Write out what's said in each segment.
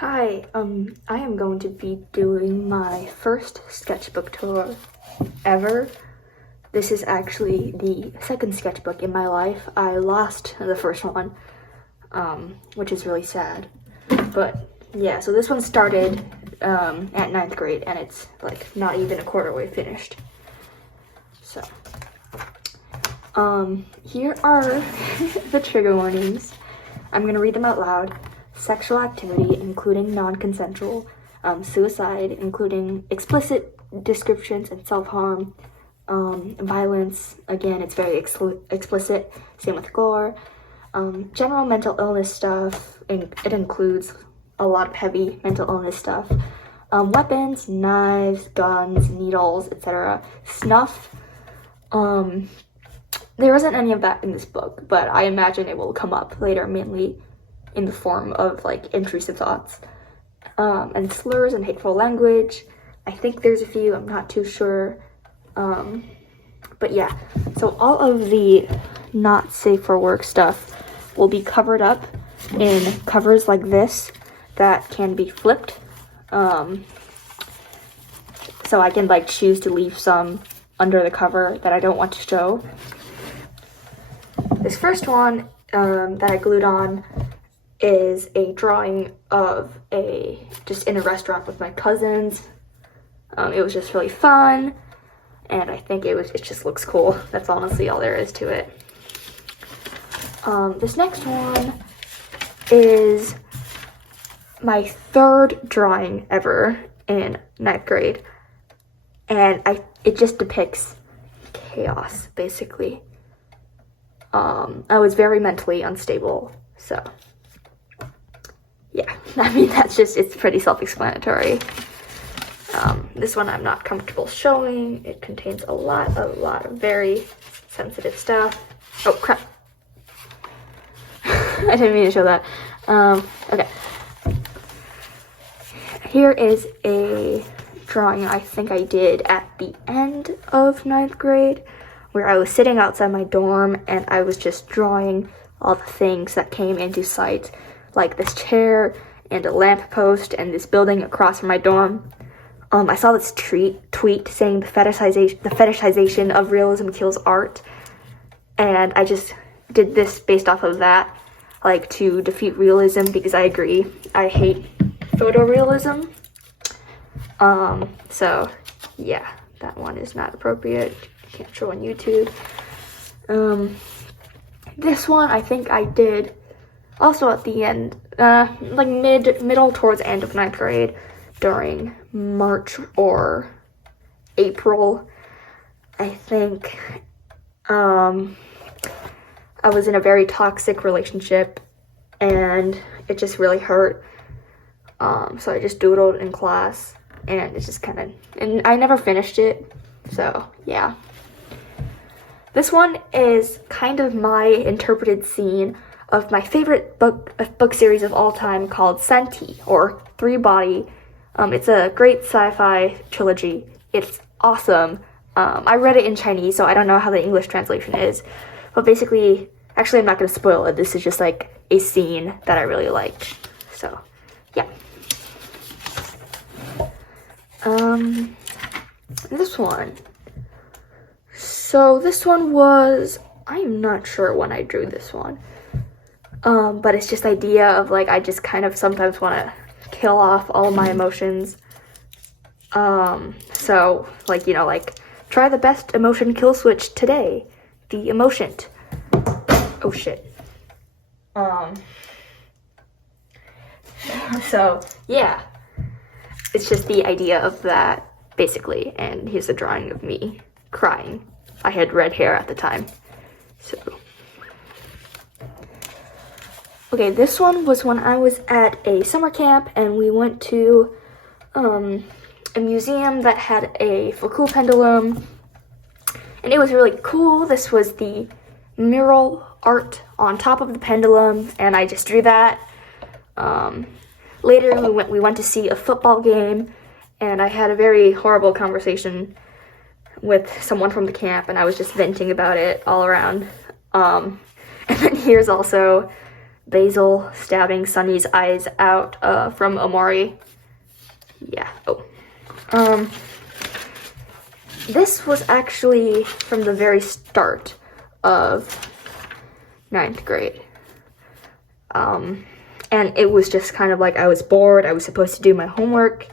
Hi, I am going to be doing my first sketchbook tour ever. This is actually the second sketchbook in my life. I lost the first one, which is really sad. But yeah, so this one started at ninth grade and it's like not even a quarter way finished. So, here are the trigger warnings. I'm gonna read them out loud. Sexual activity, including non-consensual, suicide, including explicit descriptions and self-harm, violence, again, it's very explicit, same with gore, general mental illness stuff, and it includes a lot of heavy mental illness stuff, weapons, knives, guns, needles, etc., snuff. There isn't any of that in this book, but I imagine it will come up later, mainly in the form of like intrusive thoughts, and slurs and hateful language. I think there's a few, I'm not too sure, but yeah. So all of the not safe for work stuff will be covered up in covers like this that can be flipped, so I can like choose to leave some under the cover that I don't want to show. This first one that I glued on is a drawing of just in a restaurant with my cousins. It was just really fun, and I think it just looks cool. That's honestly all there is to it. This next one is my third drawing ever in ninth grade, and it just depicts chaos, basically. I was very mentally unstable, so yeah, I mean, it's pretty self-explanatory. This one I'm not comfortable showing. It contains a lot of very sensitive stuff. Oh, crap. I didn't mean to show that. Okay. Here is a drawing I think I did at the end of ninth grade, where I was sitting outside my dorm and I was just drawing all the things that came into sight, like this chair and a lamppost and this building across from my dorm. I saw this tweet saying the fetishization of realism kills art, and I just did this based off of that, like to defeat realism, because I agree, I hate photorealism. So yeah, that one is not appropriate. Can't show on YouTube. This one I think I did also at the end, like middle towards the end of ninth grade, during March or April, I think. I was in a very toxic relationship and it just really hurt. So I just doodled in class and it just and I never finished it. So yeah. This one is kind of my interpreted scene of my favorite book series of all time called Senti, or Three Body. It's a great sci-fi trilogy. It's awesome. I read it in Chinese, so I don't know how the English translation is. But basically, actually I'm not going to spoil it. This is just like a scene that I really liked. So, yeah. This one. So this one was, I'm not sure when I drew this one. But it's just the idea of like, I just kind of sometimes want to kill off all my emotions. So like, like try the best emotion kill switch today. The emotioned. Oh shit. So yeah, it's just the idea of that basically. And here's a drawing of me crying. I had red hair at the time. So okay, this one was when I was at a summer camp and we went to a museum that had a Foucault pendulum, and it was really cool. This was the mural art on top of the pendulum, and I just drew that. Later we went to see a football game, and I had a very horrible conversation with someone from the camp, and I was just venting about it all around. And then here's also Basil stabbing Sunny's eyes out from Omori. Yeah. Oh. This was actually from the very start of 9th grade. And it was just kind of like I was bored. I was supposed to do my homework,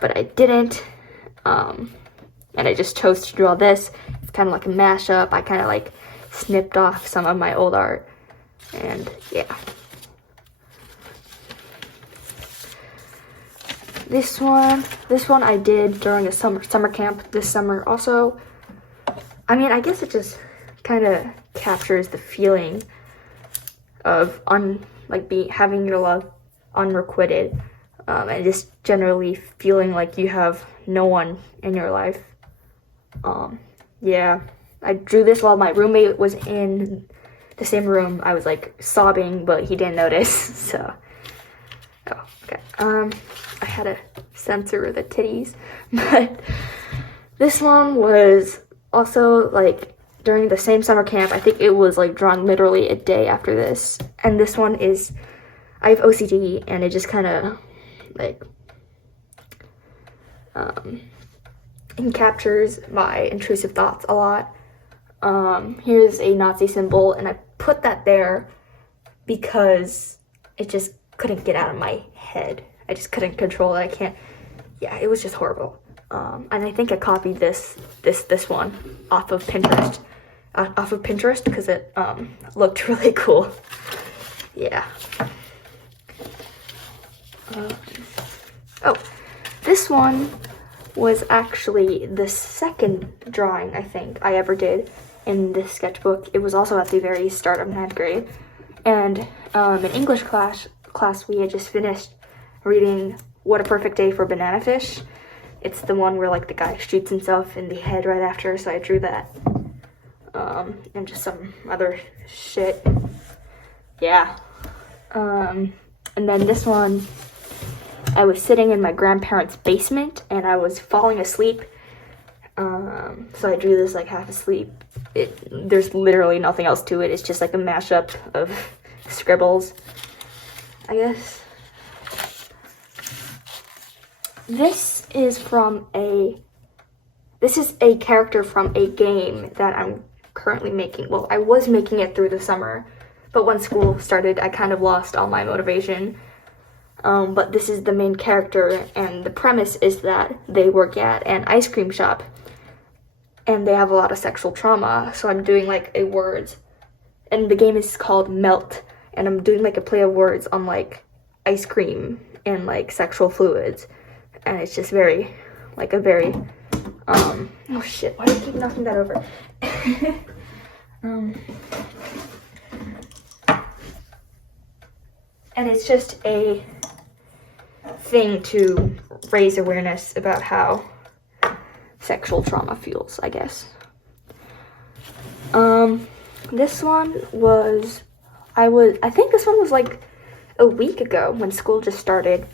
but I didn't. And I just chose to draw this. It's kind of like a mashup. I kind of like snipped off some of my old art. And yeah. This one I did during a summer camp this summer also. I mean, I guess it just kind of captures the feeling of having your love unrequited, and just generally feeling like you have no one in your life. Yeah, I drew this while my roommate was in the same room. I was like sobbing, but he didn't notice. So, oh, okay. I had to censor the titties, but this one was also like during the same summer camp. I think it was like drawn literally a day after this. And this one is, I have OCD, and it just kind of like it captures my intrusive thoughts a lot. Here's a Nazi symbol, and I put that there because it just couldn't get out of my head. I just couldn't control it. Yeah, it was just horrible. And I think I copied this one off of Pinterest. Because it looked really cool. Yeah. Oh, this one was actually the second drawing I think I ever did in this sketchbook. It was also at the very start of 9th grade. And in English class we had just finished reading What a Perfect Day for Banana Fish. It's the one where like the guy shoots himself in the head right after, so I drew that. And just some other shit. Yeah. And then this one, I was sitting in my grandparents' basement and I was falling asleep. So I drew this like half asleep. There's literally nothing else to it. It's just like a mashup of scribbles, I guess. This is a character from a game that I'm currently making. Well, I was making it through the summer, but when school started, I kind of lost all my motivation. But this is the main character, and the premise is that they work at an ice cream shop, and they have a lot of sexual trauma, so I'm doing like a words, and the game is called Melt, and I'm doing like a play of words on like ice cream and like sexual fluids, and it's just very, oh shit, why do I keep knocking that over? And it's just a thing to raise awareness about how sexual trauma feels, I guess. This one was, I think this one was like a week ago when school just started.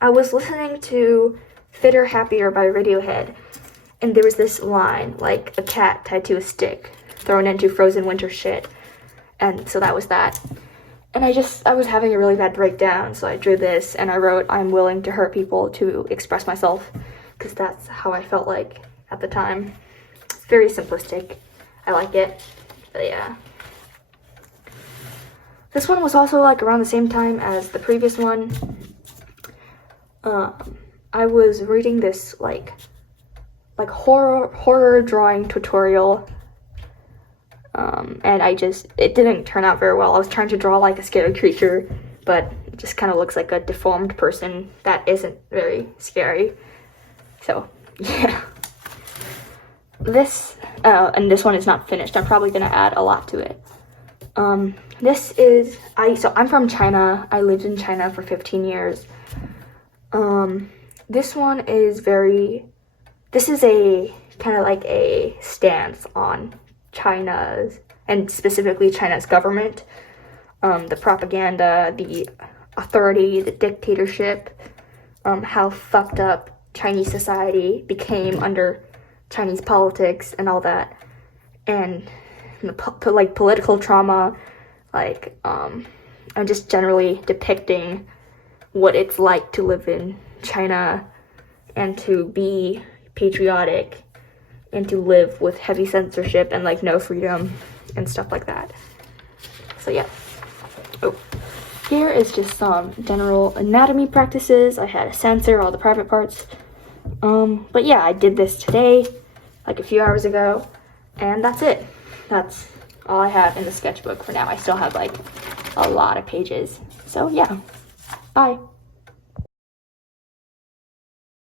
I was listening to Fitter Happier by Radiohead, and there was this line, like a cat tied to a stick, thrown into frozen winter shit. And so that was that. And I was having a really bad breakdown, so I drew this, and I wrote, I'm willing to hurt people to express myself, because that's how I felt like at the time. It's very simplistic. I like it. But yeah. This one was also like around the same time as the previous one. I was reading this like horror drawing tutorial, and it didn't turn out very well. I was trying to draw like a scary creature, but it just kind of looks like a deformed person that isn't very scary. So yeah, and this one is not finished. I'm probably gonna add a lot to it. I'm from China. I lived in China for 15 years. This one is this is a kind of like a stance on China's, and specifically China's government, the propaganda, the authority, the dictatorship, how fucked up Chinese society became under Chinese politics and all that, and political trauma, Like, I'm just generally depicting what it's like to live in China and to be patriotic and to live with heavy censorship and like no freedom and stuff like that. So yeah. Oh, here is just some general anatomy practices. I had to censor all the private parts. But yeah, I did this today, like a few hours ago, and that's it. That's all I have in the sketchbook for now. I still have like a lot of pages. So yeah, bye.